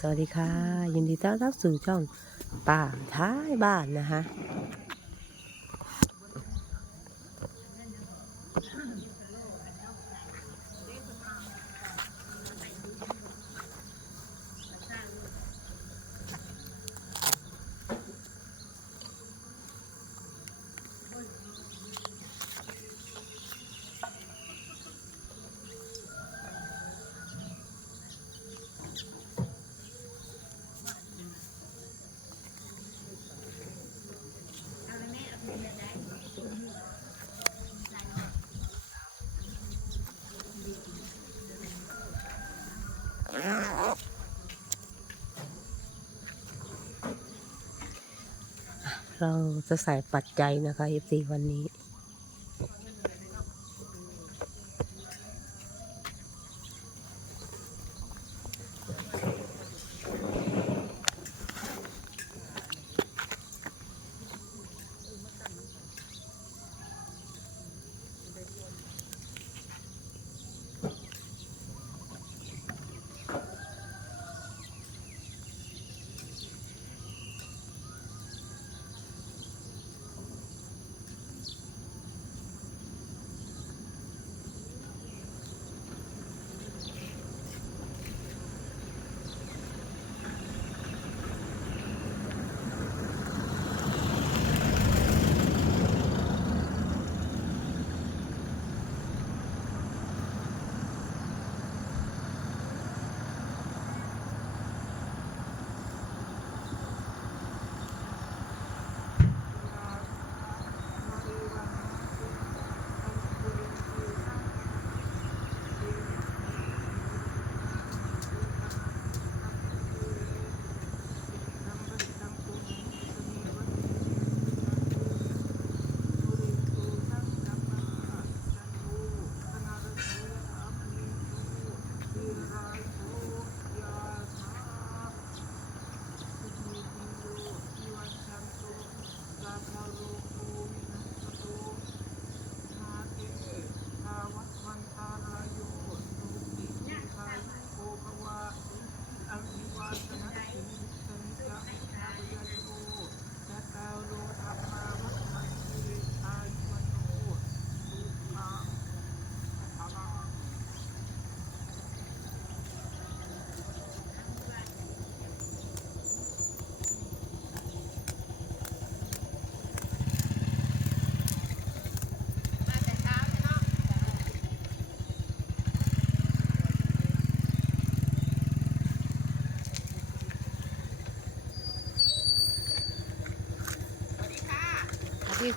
สวัสดีค่ะ ยินดีต้อนรับสู่ช่องป่าท้ายบ้านนะคะ เราจะใส่ปัจจัยนะคะ FC วันนี้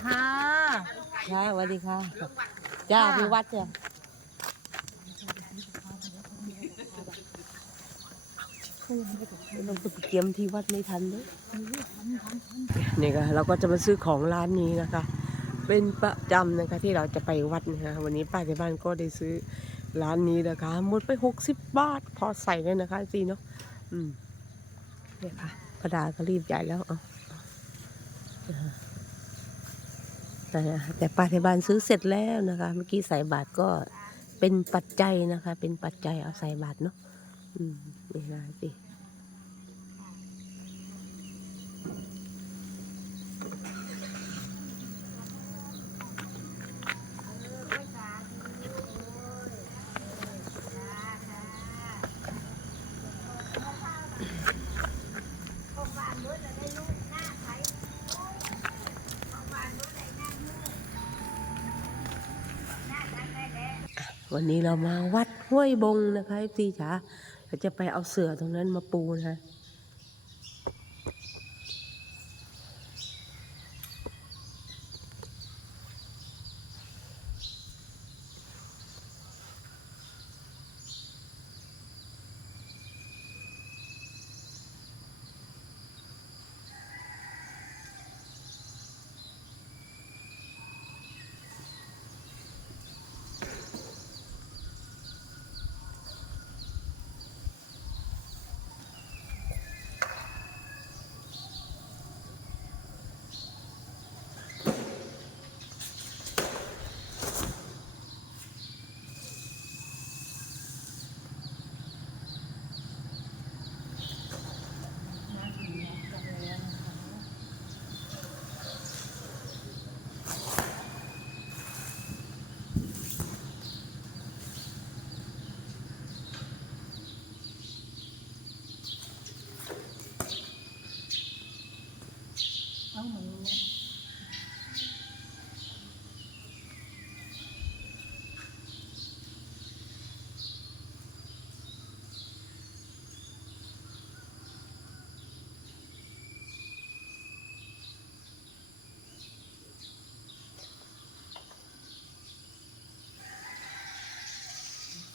ค่ะสวัสดีค่ะ จ้าที่วัดจ้ะเราไปเตรียมที่วัดไม่ทันเลยนี่ค่ะเราก็จะมาซื้อของร้านนี้นะคะ เป็นประจำนะคะที่เราจะไปวัดนะคะวันนี้ป้าที่บ้านก็ได้ซื้อร้านนี้นะคะหมดไปหกสิบบาทพอใส่เลยนะคะซีเนาะอืมเนี่ยค่ะกระดาษก็รีบใหญ่แล้วเอา แต่ป้าที่บ้านซื้อเสร็จแล้วนะคะ เมื่อกี้ใส่บาทก็เป็นปัจจัยนะคะ เป็นปัจจัยเอาใส่บาทเนาะอืมนี่นะสิวั วันนี้เรามาวัดห้วยบงนะคะพี่จ๋าเราจะไปเอาเสือตรงนั้นมาปูนะ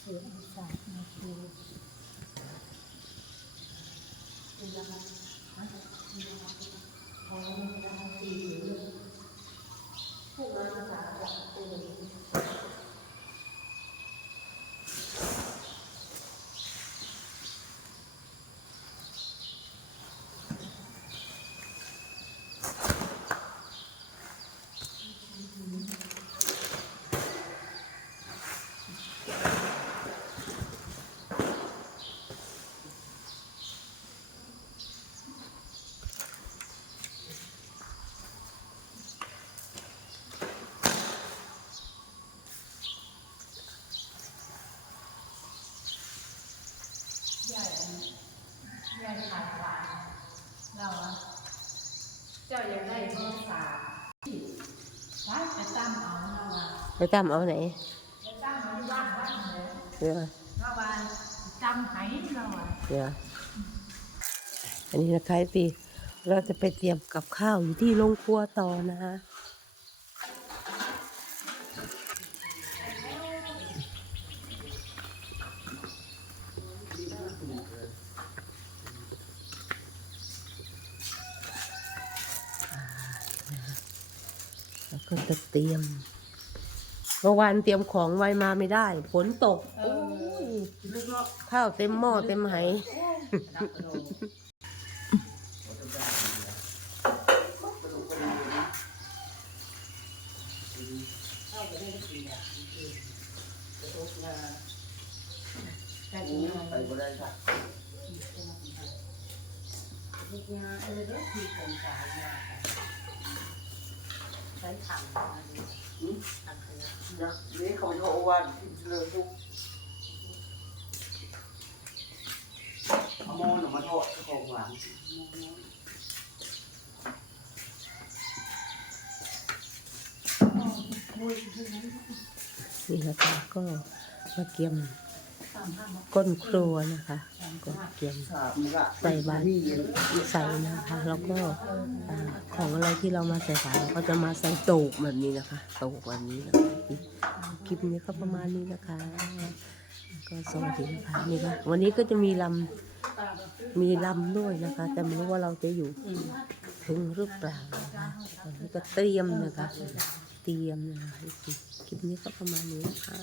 คืออันสาไม่คือเป็นยังไงนะเป็นยังไงพอเราตีอย่พวกราจ ดหวาดนเราอะเจ้าอยากได้เบอร์สามว่าจะตั้งเอาเราอะไปจำเอาไหนจะตั้งเอาที่บ้านบ้านเลยเดี๋ยวเราว่าจำไหเราอะเดี๋ยวอันนี้นะคะปีเราจะไปเตรียมกับข้าวอยู่ที่โรงครัวต่อนะคะ ก็จะเตรียมเมื่อวานเตรียมของไว้มาไม่ได้ฝนตกโอ้ยข้าวเต็มหม้อเต็มไหไป ใช้ถังมาดูถังขยะนะนี่เขาโทรวันที่เลยทุกเอาโมนออกมาทอดของหวานนี่นะคะก็มาเกียม ก้นครัวนะคะก็เกียมใส่บาตรนี่เย็นใส่นะคะ แล้วก็ของอะไรที่เรามาใส่บาตรเราก็จะมาใส่โตกแบบนี้นะคะโตกแบบนี้นะคะคลิปนี้ก็ประมาณนี้นะคะ ก็สวัสดีนะคะนี่ค่ะวันนี้ก็จะมีลำมีลำด้วยนะคะ แต่ไม่รู้ว่าเราจะอยู่ถึงหรือเปล่านะคะวันนี้ก็เตรียมนะคะเตรียมนะคะคลิปนี้ก็ประมาณนี้นะคะ